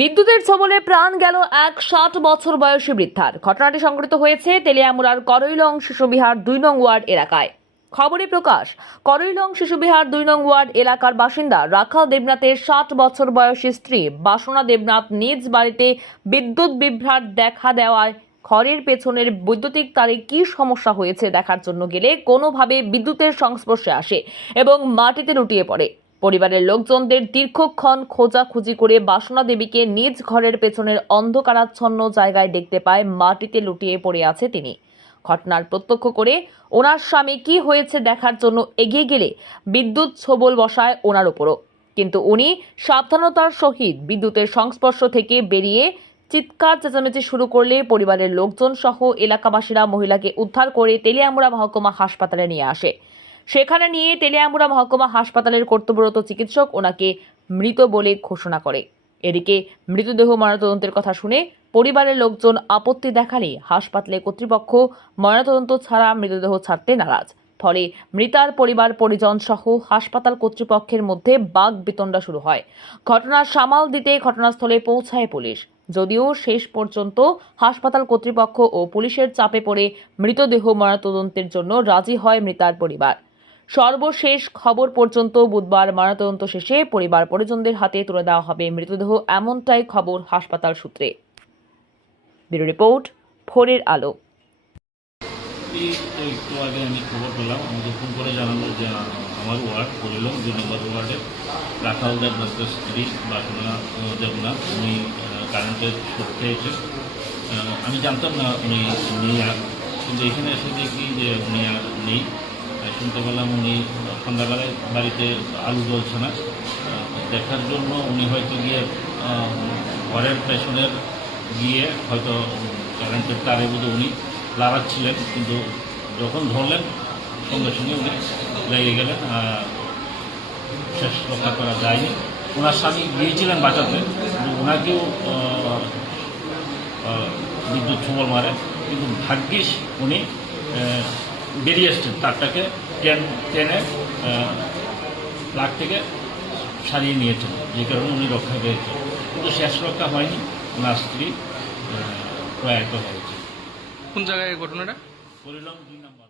বিদ্যুতের ছোবলে প্রাণ গেল এক ৬০ বছর বয়সী বৃদ্ধার। ঘটনাটি সংঘটিত হয়েছে তেলিয়ামুড়ার করইলং শিশুবিহার ২ নং ওয়ার্ড এলাকায়। খবরে প্রকাশ, করইলং শিশুবিহার ২ নং ওয়ার্ড এলাকার বাসিন্দা রাখাল দেবনাথের ৬০ বছর বয়সী স্ত্রী বাসনা দেবনাথ নিজ বাড়িতে বিদ্যুৎ বিভ্রাট দেখা দেওয়ায় ঘরের পেছনের বৈদ্যুতিক তারে কি সমস্যা হয়েছে দেখার জন্য গেলে কোনোভাবে বিদ্যুতের সংস্পর্শে আসে এবং মাটিতে লুটিয়ে পড়ে। পরিবারের লোকজনদের দীর্ঘক্ষণ খোঁজাখুঁজি করে বাসনা দেবীকে নিজ ঘরের পেছনের অন্ধকারাচ্ছন্ন জায়গায় দেখতে পায় মাটিতে লুটিয়ে পড়ে আছে তিনি। ঘটনার প্রত্যক্ষ করে ওনার স্বামী কি হয়েছে দেখার জন্য এগিয়ে গেলে বিদ্যুৎ ছোবল বসায় ওনার উপরও, কিন্তু উনি সাবধানতার সহিত বিদ্যুতের সংস্পর্শ থেকে বেরিয়ে চিৎকার চেঁচামেচি শুরু করলে পরিবারের লোকজন সহ এলাকাবাসীরা মহিলাকে উদ্ধার করে তেলিয়ামুড়া মহকুমা হাসপাতালে নিয়ে আসে। সেখানে নিয়ে তেলিয়ামুড়া মহকুমা হাসপাতালের কর্তব্যরত চিকিৎসক ওনাকে মৃত বলে ঘোষণা করে। এদিকে মৃতদেহ ময়নাতদন্তের কথা শুনে পরিবারের লোকজন আপত্তি দেখালে হাসপাতালে কর্তৃপক্ষ ময়নাতদন্ত ছাড়া মৃতদেহ ছাড়তে নারাজ। ফলে মৃতার পরিবার পরিজন সহ হাসপাতাল কর্তৃপক্ষের মধ্যে বাকবিতণ্ডা শুরু হয়। ঘটনা সামাল দিতে ঘটনাস্থলে পৌঁছায় পুলিশ, যদিও শেষ পর্যন্ত হাসপাতাল কর্তৃপক্ষ ও পুলিশের চাপে পড়ে মৃতদেহ ময়নাতদন্তের জন্য রাজি হয় মৃতার পরিবার। সর্বশেষ খবর পর্যন্ত বুধবার ময়নাতদন্ত শেষে পরিবার পরিজনদের হাতে তুলে দেওয়া হবে মৃতদেহ, এমনটাই খবর হাসপাতাল সূত্রে। ব্যুরো রিপোর্ট, ভোরের আলো। একটু আগে আমি খবর পেলাম, আমাকে ফোন করে জানালো যে আমার ওয়ার্ড করল ২ নম্বর ওয়ার্ডে রাখাল দেবনাথের স্ত্রী বাসনা দেবনাথ উনি কারেন্টের শক খেয়েছেন। আমি জানতাম না উনি নেই আর, কিন্তু এখানে এসে দেখি যে উনি আর নেই। শুনতে পেলাম উনি সন্ধ্যাবেলায় বাড়িতে আলু জ্বলছে না, দেখার জন্য উনি হয়তো গিয়ে ঘরের পেছনের গিয়ে হয়তো কারেন্টের তারে বুঝে উনি লাগাচ্ছিলেন, কিন্তু যখন ধরলেন সঙ্গে সঙ্গে উনি লেগে গেলেন। শেষ রক্ষা করা যায়নি। ওনার স্বামী গিয়েছিলেন বাঁচাতে, কিন্তু ওনাকেও বিদ্যুৎ ছোবল মারে, কিন্তু ভাগ্যিস উনি বেরিয়ে এসছেন, তারটাকে টেনে প্লাগ থেকে সারিয়ে নিয়েছেন, যে কারণে উনি রক্ষা পেয়েছেন, কিন্তু শেষ রক্ষা হয়নি। ওনার স্ত্রী প্রয়াত হয়েছে। কোন জায়গায় ঘটনাটা? করলাম ২ নম্বর।